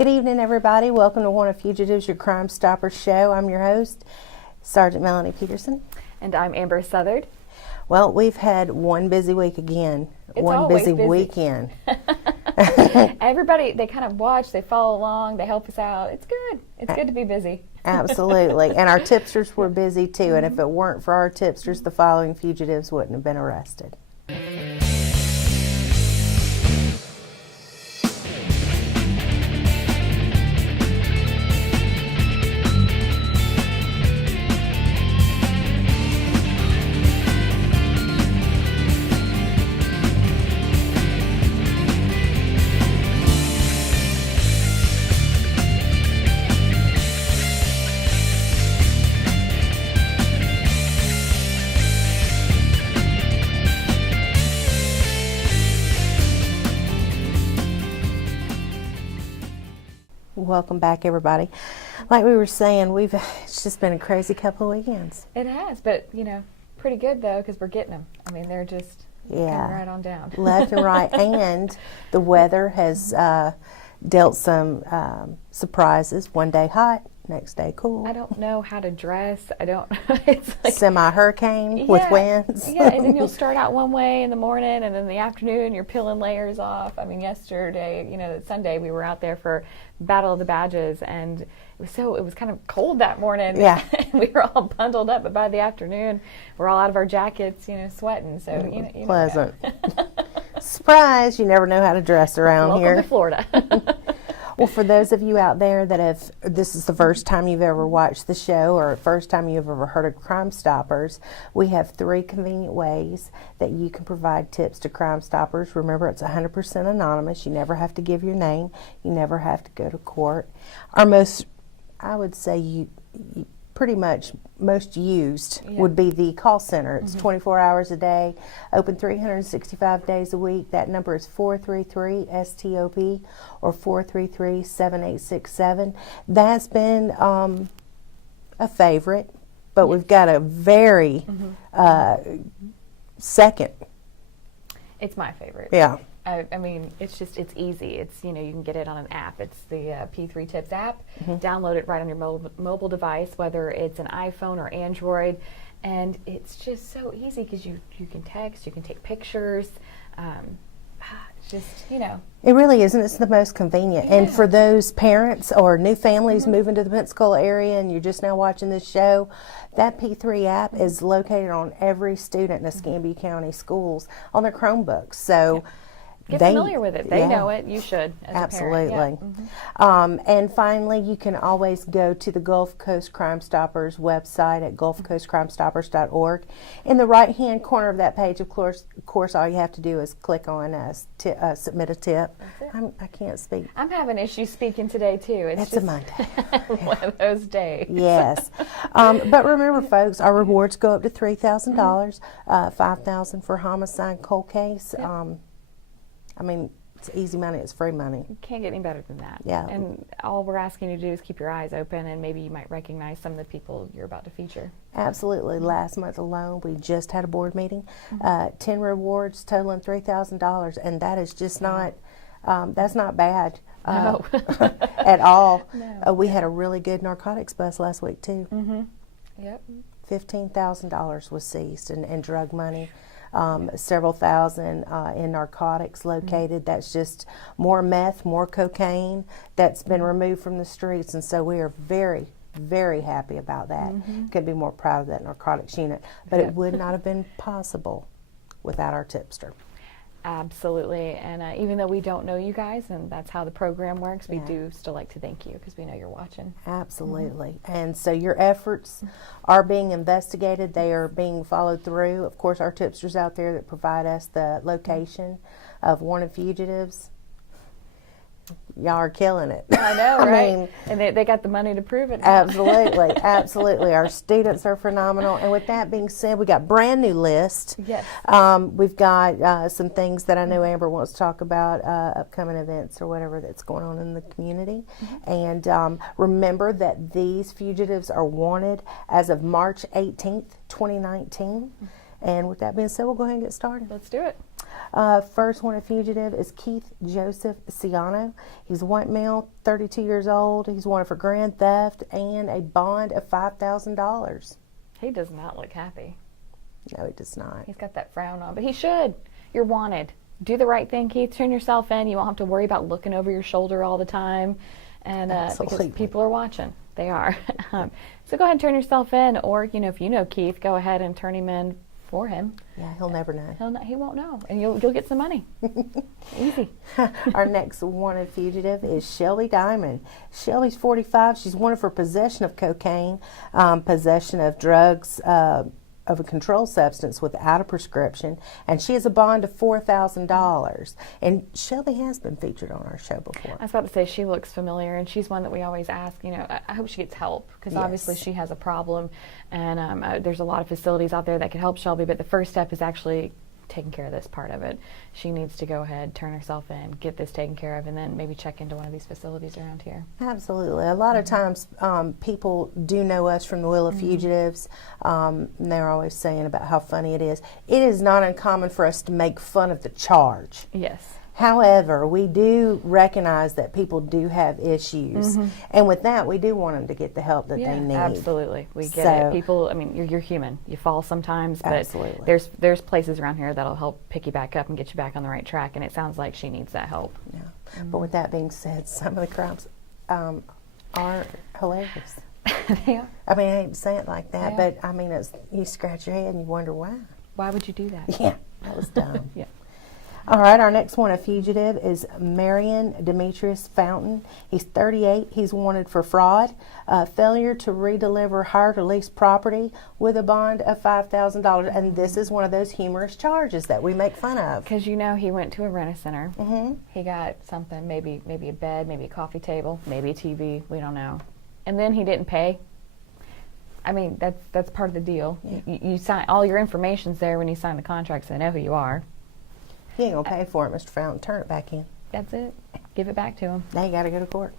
Good evening, everybody. Welcome to Wanted Fugitives, your Crime Stopper show. I'm your host, Sergeant Melony Peterson. And I'm Amber Southard. Well, we've had one busy week again. It's one always busy busy. weekend. Everybody, they kind of watch, they follow along, they help us out. It's good. It's good to be busy. Absolutely. And our tipsters were busy too. And if it weren't for our tipsters, the following fugitives wouldn't have been arrested. Welcome back, everybody. Like we were saying, it's just been a crazy couple of weekends. It has, but, you know, pretty good, though, because we're getting them. I mean, they're just coming right on down. Left and right. And the weather has dealt some surprises. One day hot, next day cool. I don't know how to dress. It's like semi-hurricane with winds. Yeah, and then you'll start out one way in the morning, and then in the afternoon you're peeling layers off. I mean, yesterday, Sunday, we were out there for Battle of the Badges, and it was kind of cold that morning. Yeah. We were all bundled up, but by the afternoon, we're all out of our jackets, sweating. So, you pleasant. Surprise, you never know how to dress around Welcome here. to Florida. Well, for those of you out there that this is the first time you've ever watched the show or first time you've ever heard of Crime Stoppers, we have 3 convenient ways that you can provide tips to Crime Stoppers. Remember, it's 100% anonymous. You never have to give your name. You never have to go to court. Our most, I would say, pretty much most used would be the call center. It's 24 hours a day, open 365 days a week. That number is 433-STOP or 433-7867. That's been a favorite, but we've got a very second. It's my favorite. Yeah. I mean, it's easy. It's, you can get it on an app. It's the P3 Tips app. Download it right on your mobile device, whether it's an iPhone or Android. And it's just so easy because you can text, you can take pictures. It really isn't. It's the most convenient. Yeah. And for those parents or new families moving to the Pensacola area and you're just now watching this show, that P3 app is located on every student in Escambia County schools on their Chromebooks. So get familiar with it. They know it. You should, as absolutely. a parent. Yeah. And finally, you can always go to the Gulf Coast Crime Stoppers website at gulfcoastcrimestoppers.org. In the right-hand corner of that page, of course, all you have to do is click on submit a tip. I can't speak. I'm having issues speaking today, too. It's a Monday. One of those days. Yes. But remember, folks, our rewards go up to $3,000, $5,000 for homicide cold case. I mean, it's easy money. It's free money. You can't get any better than that. Yeah. And all we're asking you to do is keep your eyes open, and maybe you might recognize some of the people you're about to feature. Absolutely. Last month alone, we just had a board meeting. 10 rewards totaling $3,000, and that is just not, that's not bad No. at all. No. We had a really good narcotics bust last week, too. Yep. $15,000 was seized in drug money. Several thousand in narcotics located. That's just more meth, more cocaine that's been removed from the streets, and so we are very, very happy about that. Couldn't be more proud of that narcotics unit, but it would not have been possible without our tipster. Absolutely, and even though we don't know you guys, and that's how the program works, we do still like to thank you because we know you're watching. Absolutely, and so your efforts are being investigated. They are being followed through. Of course, our tipsters out there that provide us the location of Wanted Fugitives, y'all are killing it. I know, right? Mean, and they got the money to prove it now. Absolutely, absolutely. Our students are phenomenal. And with that being said, we got brand new list. Yes. We've got some things that I know Amber wants to talk about, upcoming events or whatever that's going on in the community. And remember that these fugitives are wanted as of March 18th, 2019. And with that being said, we'll go ahead and get started. Let's do it. First wanted fugitive is Keith Joseph Ciano. He's a white male, 32 years old. He's wanted for grand theft and a bond of $5,000. He does not look happy. No, he does not. He's got that frown on, but he should. You're wanted. Do the right thing, Keith. Turn yourself in. You won't have to worry about looking over your shoulder all the time. And because people are watching. They are. So go ahead and turn yourself in. Or, if you know Keith, go ahead and turn him in for him. Yeah, he'll never know. He won't know. And you'll get some money. Easy. Our next wanted fugitive is Shelley Diamond. Shelley's 45. She's wanted for possession of cocaine, possession of drugs, of a controlled substance without a prescription, and she has a bond of $4,000. And Shelley has been featured on our show before. I was about to say, she looks familiar, and she's one that we always ask, I hope she gets help, because obviously she has a problem, and there's a lot of facilities out there that can help Shelby, but the first step is actually taking care of this part of it. She needs to go ahead, turn herself in, get this taken care of, and then maybe check into one of these facilities around here. Absolutely. A lot of times people do know us from the Willow Fugitives, and they're always saying about how funny it is. It is not uncommon for us to make fun of the charge. Yes. However, we do recognize that people do have issues, and with that, we do want them to get the help that they need. Absolutely, we get it. People, you're human. You fall sometimes, but there's places around here that'll help pick you back up and get you back on the right track. And it sounds like she needs that help. Yeah, but with that being said, some of the crimes are hilarious. They are. I hate to say it like that, but it's, you scratch your head and you wonder why. Why would you do that? Yeah, that was dumb. Yeah. All right, our next one, a fugitive, is Marian Demetrius Fountain. He's 38. He's wanted for fraud, failure to redeliver hired or leased property with a bond of $5,000. And this is one of those humorous charges that we make fun of. Because he went to a rent-a-center. He got something, maybe a bed, maybe a coffee table, maybe a TV. We don't know. And then he didn't pay. That's part of the deal. Yeah. You sign all your information's there when you sign the contract, so they know who you are. You ain't gonna pay for it, Mr. Fountain. Turn it back in. That's it. Give it back to him. Now you got to go to court.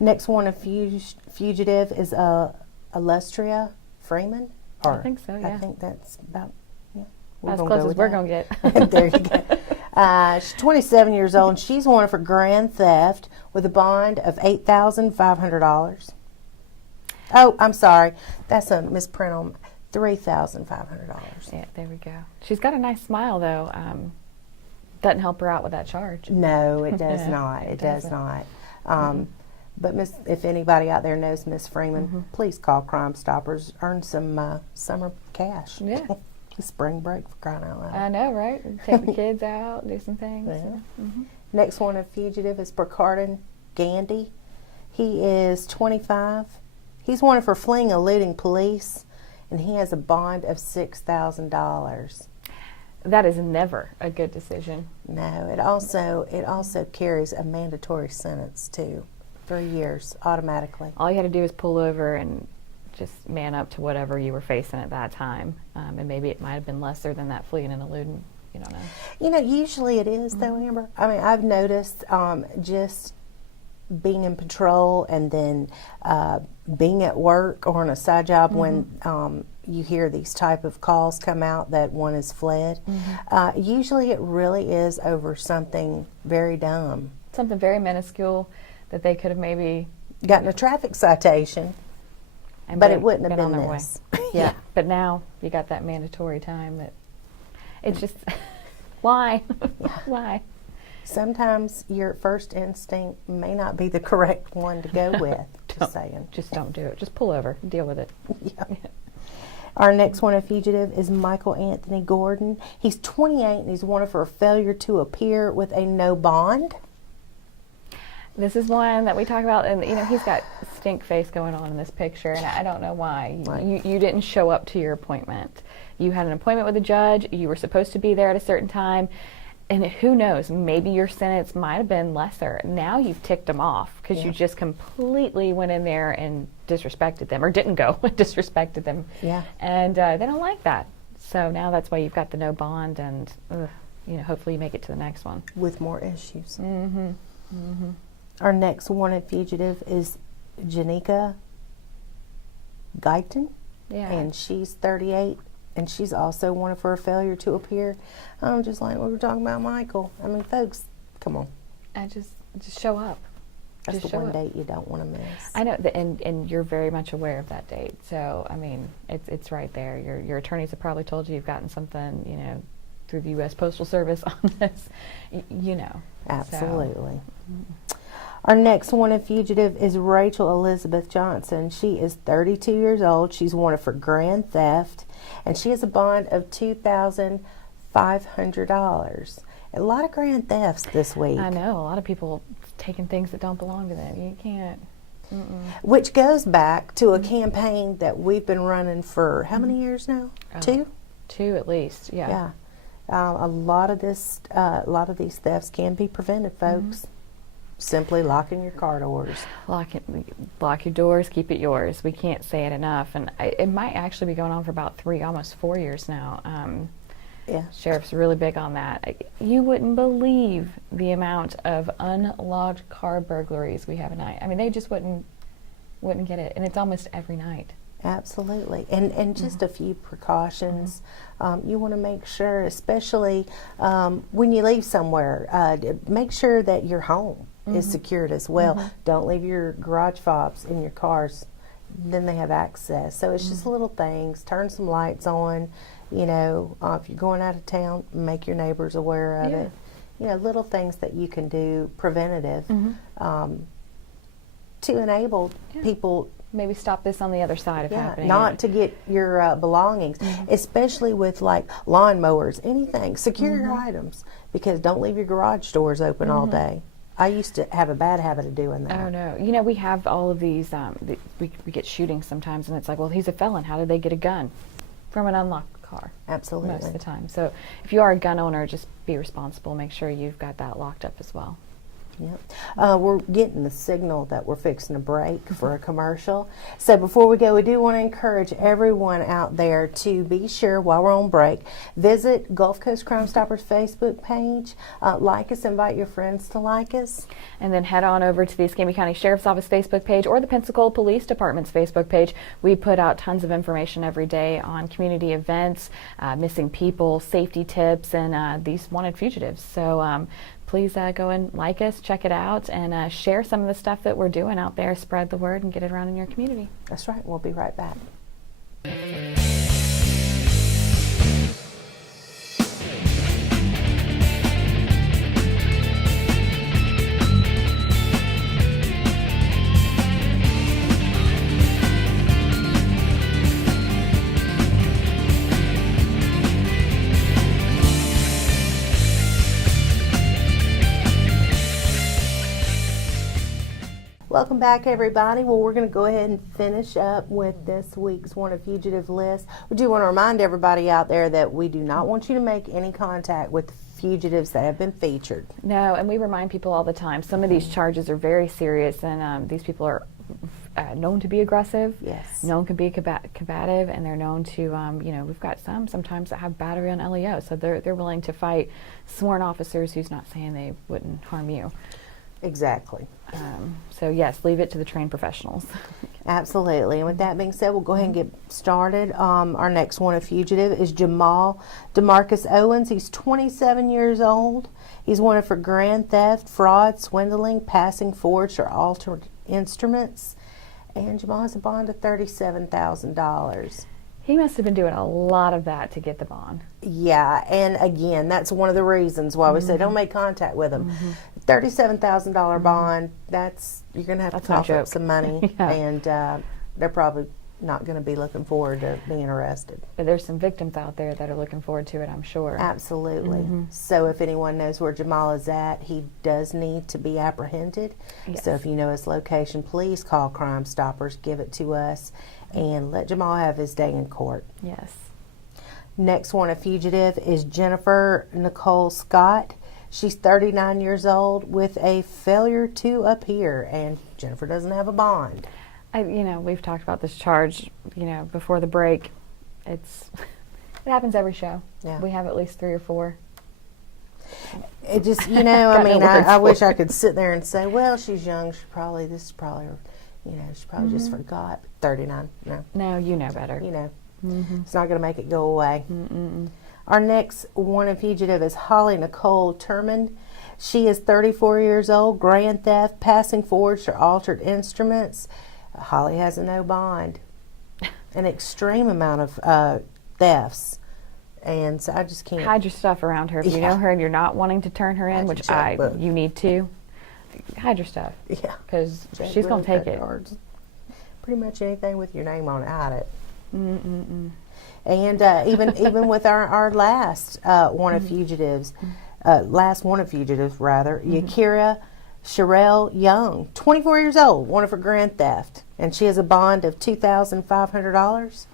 Next one, a fugitive, is Tria Freeman. I think so. Yeah. I think that's about as close as we're gonna get. There you go. She's 27 years old, and she's wanted for grand theft with a bond of $8,500. Oh, I'm sorry. That's a misprint on $3,500. Yeah, there we go. She's got a nice smile, though. Doesn't help her out with that charge. No, it does not. It does not. But if anybody out there knows Miss Freeman, please call Crime Stoppers. Earn some summer cash. Yeah. Spring break, for crying out loud. I know, right? Take the kids out, do some things. Yeah. Next one, a fugitive, is Bricardin Gandy. He is 25. He's wanted for fleeing eluding police, and he has a bond of $6,000. That is never a good decision. No, it also carries a mandatory sentence too, 3 years automatically. All you had to do is pull over and just man up to whatever you were facing at that time, and maybe it might have been lesser than that fleeing and eluding. You don't know. Usually it is though, Amber. I've noticed just being in patrol and then being at work or on a side job when you hear these type of calls come out that one is fled. Usually it really is over something very dumb. Something very minuscule that they could have maybe gotten a traffic citation, but it wouldn't have been this. Yeah, but now you got that mandatory time that it's just, why? Why? Sometimes your first instinct may not be the correct one to go with. Just don't do it. Just pull over. Deal with it. Yeah. Our next one, a fugitive, is Michael Anthony Gordon. He's 28 and he's wanted for a failure to appear with a no bond. This is one that we talk about, and he's got stink face going on in this picture, and I don't know why. Right. You didn't show up to your appointment. You had an appointment with a judge. You were supposed to be there at a certain time. And who knows, maybe your sentence might have been lesser. Now you've ticked them off because you just completely went in there and disrespected them, or didn't go, disrespected them. Yeah. And they don't like that. So now that's why you've got the no bond, and hopefully you make it to the next one. With more issues. Our next wanted fugitive is Janika Guyton. Yeah. And she's 38. And she's also wanted for a failure to appear, just like we were talking about Michael. I mean, folks, come on. And just show up. That's Just the show one up. date you don't want to miss. I know, and you're very much aware of that date. So, I mean, it's right there. Your attorneys have probably told you you've gotten something, you know, through the U.S. Postal Service on this, you know. Absolutely. So. Our next wanted fugitive is Rachel Elizabeth Johnson. She is 32 years old. She's wanted for grand theft, and she has a bond of $2,500. A lot of grand thefts this week. I know, a lot of people taking things that don't belong to them. You can't. Which goes back to a campaign that we've been running for how many years now? Oh, 2? 2 at least, yeah. Yeah. A lot of these thefts can be prevented, folks. Simply locking your car doors. Lock your doors, keep it yours. We can't say it enough. And it might actually be going on for about 3, almost 4 years now. Yeah. Sheriff's really big on that. You wouldn't believe the amount of unlocked car burglaries we have at night. I mean, they just wouldn't get it. And it's almost every night. Absolutely. And just a few precautions. You want to make sure, especially when you leave somewhere, make sure that your home is secured as well. Don't leave your garage fobs in your cars. Then they have access. So it's just little things. Turn some lights on. You know, if you're going out of town, make your neighbors aware of it. You know, little things that you can do preventative to enable people. Maybe stop this on the other side of happening. Not to get your belongings, especially with like lawnmowers, anything. Secure your items, because don't leave your garage doors open all day. I used to have a bad habit of doing that. Oh, no. You know, we have all of these, we get shootings sometimes, and it's like, well, he's a felon. How did they get a gun? From an unlocked car. Absolutely. Most of the time. So if you are a gun owner, just be responsible. Make sure you've got that locked up as well. Yep. We're getting the signal that we're fixing to break for a commercial. So before we go, we do want to encourage everyone out there to be sure, while we're on break, visit Gulf Coast Crime Stoppers Facebook page. Like us, invite your friends to like us. And then head on over to the Escambia County Sheriff's Office Facebook page or the Pensacola Police Department's Facebook page. We put out tons of information every day on community events, missing people, safety tips, and these wanted fugitives. So please go and like us, check it out, and share some of the stuff that we're doing out there. Spread the word and get it around in your community. That's right. We'll be right back. Welcome back, everybody. Well, we're going to go ahead and finish up with this week's Wanted Fugitive list. We do want to remind everybody out there that we do not want you to make any contact with the fugitives that have been featured. No, and we remind people all the time, some of these charges are very serious, and these people are known to be aggressive, Yes. known to be combative, and they're known to, you know, we've got sometimes that have battery on LEO, so they're willing to fight sworn officers who's not saying they wouldn't harm you. Exactly. So yes, leave it to the trained professionals. Absolutely. And with that being said, we'll go ahead and get started. Our next wanted fugitive is Jamal Demarcus Owens. He's 27 years old. He's wanted for grand theft, fraud, swindling, passing forged or altered instruments. And Jamal has a bond of $37,000. He must have been doing a lot of that to get the bond. Yeah, and again, that's one of the reasons why we say don't make contact with him. $37,000 bond, you're going to have to That's no cough up joke. some money, Yeah. and they're probably not going to be looking forward to being arrested. But there's some victims out there that are looking forward to it, I'm sure. Absolutely. So if anyone knows where Jamal is at, he does need to be apprehended. Yes. So if you know his location, please call Crime Stoppers, give it to us, and let Jamal have his day in court. Yes. Next one, a fugitive, is Jennifer Nicole Scott. She's 39 years old with a failure to appear, and Jennifer doesn't have a bond. You know, we've talked about this charge, you know, before the break. It happens every show. Yeah. We have at least 3 or 4. It just, you know, I Got no mean, words I for wish it. I could sit there and say, well, she's young. She probably just forgot. 39. No, No, you know better. you know. It's not going to make it go away. Our next wanted fugitive is Nicole Termined. She is 34 years old, grand theft, passing forged or altered instruments. Holly has a no bond. An extreme amount of thefts. And so I just can't. Hide your stuff around her. If you know her and you're not wanting to turn her in, which you need to, hide your stuff. Yeah. Because she's going to take it. Cards. Pretty much anything with your name on it, hide it. And even with our last wanted fugitives, Eukarya Cheryl Young, 24 years old, wanted for grand theft, and she has a bond of $2,500.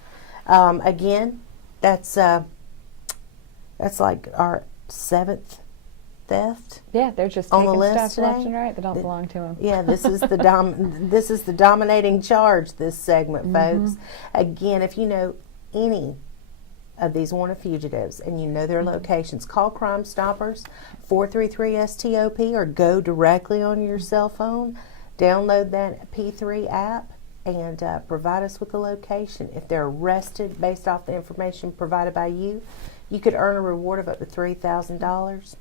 Again, that's like our 7th theft. Yeah, they're just on the taking list stuff today. left and right that don't belong to them. Yeah, this is the dominating charge. This segment, folks. Again, if you know any of these wanted fugitives and you know their locations, call Crime Stoppers 433-STOP or go directly on your cell phone, download that P3 app, and provide us with the location. If they're arrested based off the information provided by you, you could earn a reward of up to $3,000,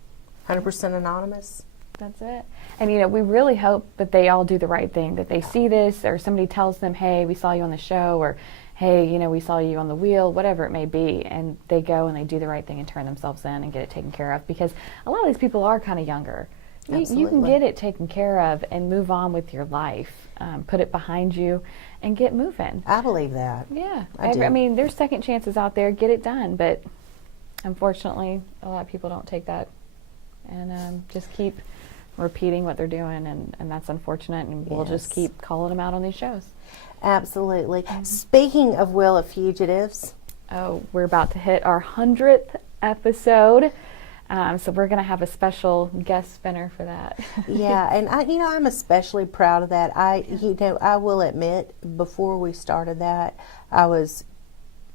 100% anonymous. That's it. And, we really hope that they all do the right thing, that they see this or somebody tells them, hey, we saw you on the show, or hey, we saw you on the wheel, whatever it may be, and they go and they do the right thing and turn themselves in and get it taken care of, because a lot of these people are kind of younger. You can get it taken care of and move on with your life, put it behind you, and get moving. I believe that. Yeah. I do. I mean, there's second chances out there. Get it done. But unfortunately, a lot of people don't take that and just keep repeating what they're doing, and that's unfortunate, and we'll just keep calling them out on these shows. Absolutely. Speaking of Will of Fugitives. Oh, we're about to hit our 100th episode. So we're going to have a special guest spinner for that. Yeah, and I'm especially proud of that. I will admit, before we started that, I was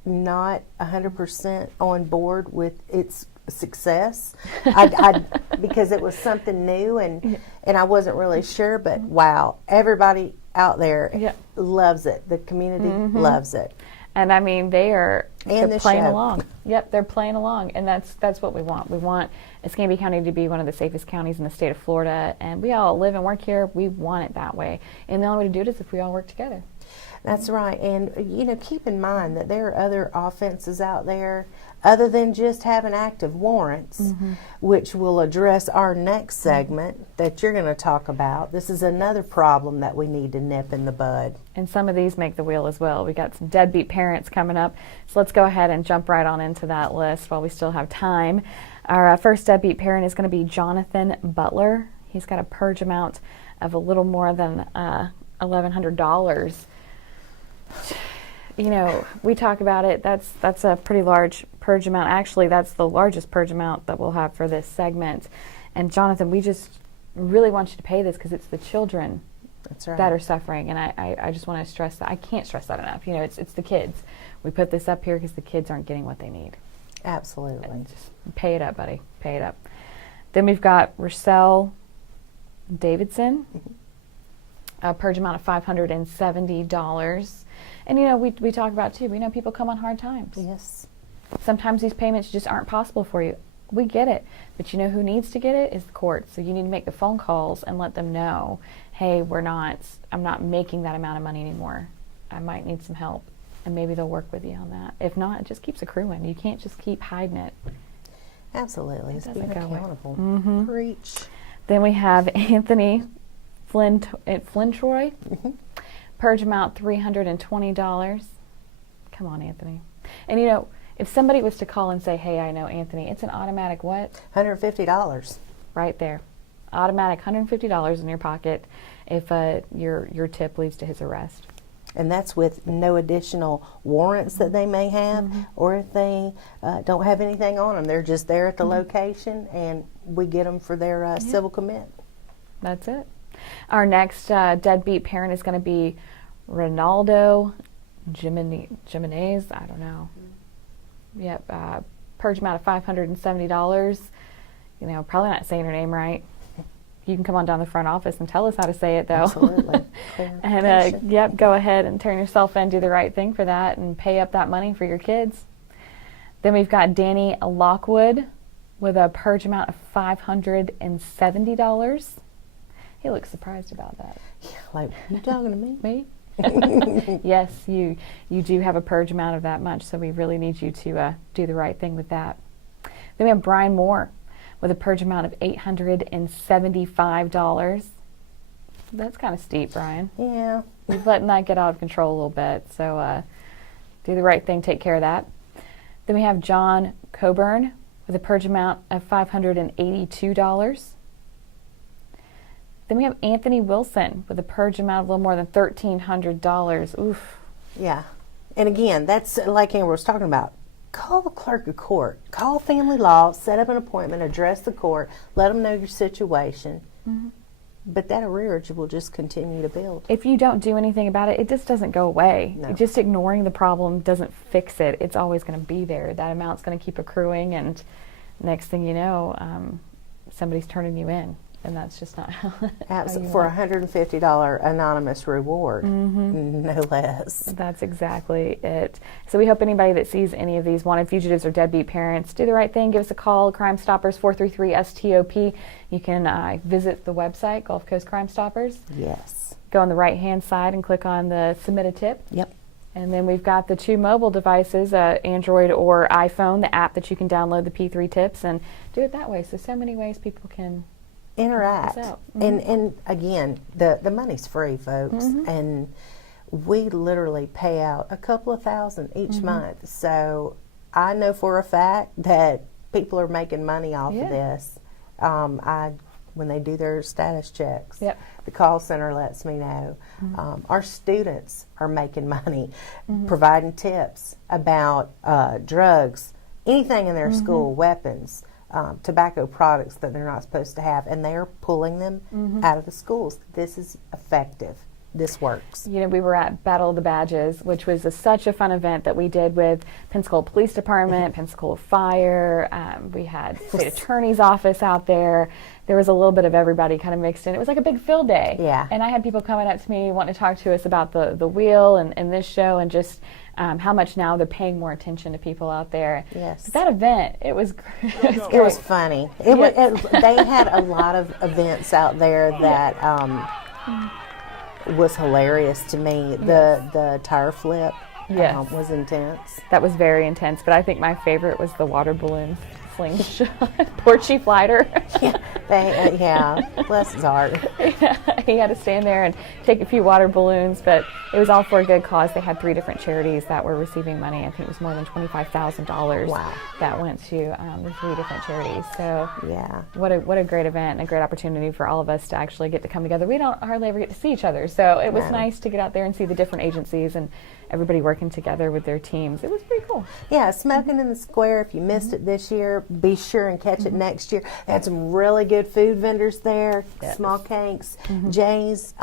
not 100% on board with its success. Because it was something new and I wasn't really sure, but wow, everybody out there loves it. The community loves it. And I mean, they're playing show. along. Yep, they're playing along, and that's what we want. We want Escambia County to be one of the safest counties in the state of Florida, and we all live and work here. We want it that way, and the only way to do it is if we all work together. That's right, and keep in mind that there are other offenses out there other than just having active warrants, which we'll address our next segment that you're going to talk about. This is another problem that we need to nip in the bud. And some of these make the wheel as well. We got some deadbeat parents coming up, so let's go ahead and jump right on into that list while we still have time. Our first deadbeat parent is going to be Jonathan Butler. He's got a purge amount of a little more than $1,100. We talk about it. That's a pretty large purge amount. Actually, that's the largest purge amount that we'll have for this segment. And Jonathan, we just really want you to pay this because it's the children that are suffering. And I just want to stress that. I can't stress that enough. It's the kids. We put this up here because the kids aren't getting what they need. Absolutely. And just pay it up, buddy. Pay it up. Then we've got Rochelle Davidson, a purge amount of $570. And we talk about too, we know people come on hard times. Yes. Sometimes these payments just aren't possible for you. We get it. But who needs to get it is the court. So you need to make the phone calls and let them know, hey, I'm not making that amount of money anymore. I might need some help. And maybe they'll work with you on that. If not, it just keeps accruing. You can't just keep hiding it. Absolutely. It's being accountable. Preach. Then we have Anthony Flint Troy. Purge amount $320. Come on, Anthony. And if somebody was to call and say, hey, I know Anthony, it's an automatic what? $150. Right there. Automatic $150 in your pocket if your tip leads to his arrest. And that's with no additional warrants that they may have, or if they don't have anything on them. They're just there at the location, and we get them for their civil commit. That's it. Our next deadbeat parent is going to be Ronaldo Jimenez. I don't know. Yep. Purge amount of $570. Probably not saying her name right. You can come on down the front office and tell us how to say it, though. Absolutely. And yep, go ahead and turn yourself in, do the right thing for that, and pay up that money for your kids. Then we've got Danny Lockwood with a purge amount of $570. He looks surprised about that. Yeah, like, you talking to me? Me? Yes, you do have a purge amount of that much, so we really need you to do the right thing with that. Then we have Brian Moore with a purge amount of $875. That's kind of steep, Brian. Yeah. You're letting that get out of control a little bit, so do the right thing, take care of that. Then we have John Coburn with a purge amount of $582. Then we have Anthony Wilson with a purge amount of a little more than $1,300. Oof. Yeah. And again, that's like Amber was talking about. Call the clerk of court. Call family law, set up an appointment, address the court, let them know your situation. Mm-hmm. But that arrearage will just continue to build. If you don't do anything about it, it just doesn't go away. No. Just ignoring the problem doesn't fix it. It's always going to be there. That amount's going to keep accruing, and next thing you know, somebody's turning you in. And that's just not how For a $150 anonymous reward, no less. That's exactly it. So we hope anybody that sees any of these wanted fugitives or deadbeat parents, do the right thing. Give us a call, Crime Stoppers 433-STOP. You can visit the website, Gulf Coast Crime Stoppers. Yes. Go on the right-hand side and click on the Submit a Tip. Yep. And then we've got the 2 mobile devices, Android or iPhone, the app that you can download the P3 tips and do it that way. So many ways people can interact. Mm-hmm. And again, the money's free, folks. Mm-hmm. And we literally pay out a couple of $1,000 each month. So I know for a fact that people are making money off of this. When they do their status checks, the call center lets me know. Our students are making money, providing tips about drugs, anything in their school, weapons, tobacco products that they're not supposed to have, and they're pulling them out of the schools. This is effective. This works. You know, we were at Battle of the Badges, which was such a fun event that we did with Pensacola Police Department, Pensacola Fire. We had state attorney's office out there. There was a little bit of everybody kind of mixed in. It was like a big field day. Yeah. And I had people coming up to me wanting to talk to us about the wheel and this show and just how much now they're paying more attention to people out there. Yes. But that event, it was great. It was funny. They had a lot of events out there that was hilarious to me. The tire flip was intense. That was very intense, but I think my favorite was the water balloon slingshot. Poor Chief Leiter. Bless his heart. He had to stand there and take a few water balloons, but it was all for a good cause. They had 3 different charities that were receiving money. I think it was more than $25,000 that went to the 3 different charities. So what a great event and a great opportunity for all of us to actually get to come together. We don't hardly ever get to see each other, so it was nice to get out there and see the different agencies and everybody working together with their teams. It was pretty cool. Yeah, Smoking in the Square. If you missed it this year, be sure and catch it next year. They had some really good food vendors there. Small cakes. Jay's.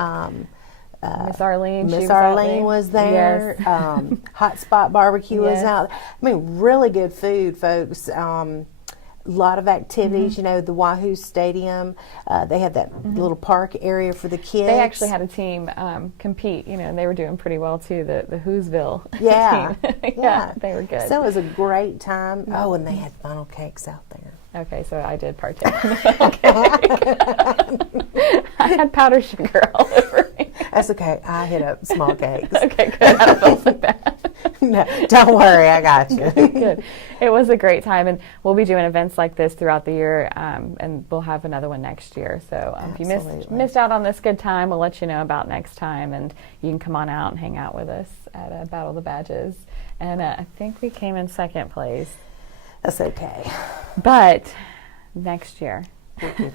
Miss Arlene. Miss Arlene was there. Yes. Hot Spot Barbecue was out. I mean, really good food, folks. A lot of activities, you know, the Wahoo Stadium. They had that little park area for the kids. They actually had a team compete, you know, and they were doing pretty well too, the Whoville team. They were good. So it was a great time. Oh, and they had funnel cakes out there. Okay, so I did partake in the funnel cake. I had powdered sugar all over me. That's okay. I hit up small cakes. Okay, good. I don't feel so bad. No, don't worry. I got you. Good. It was a great time, and we'll be doing events like this throughout the year, and we'll have another one next year. So if you missed out on this good time, we'll let you know about next time, and you can come on out and hang out with us at Battle of the Badges. And I think we came in 2nd place. That's okay. But next year. We'll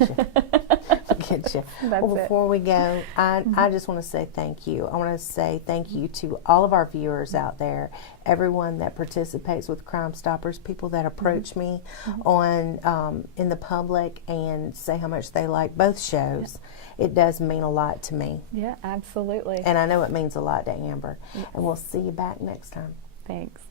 get you. Before we go, I just want to say thank you. I want to say thank you to all of our viewers out there, everyone that participates with Crime Stoppers, people that approach me on in the public and say how much they like both shows. It does mean a lot to me. Yeah, absolutely. And I know it means a lot to Amber. Yes. And we'll see you back next time. Thanks.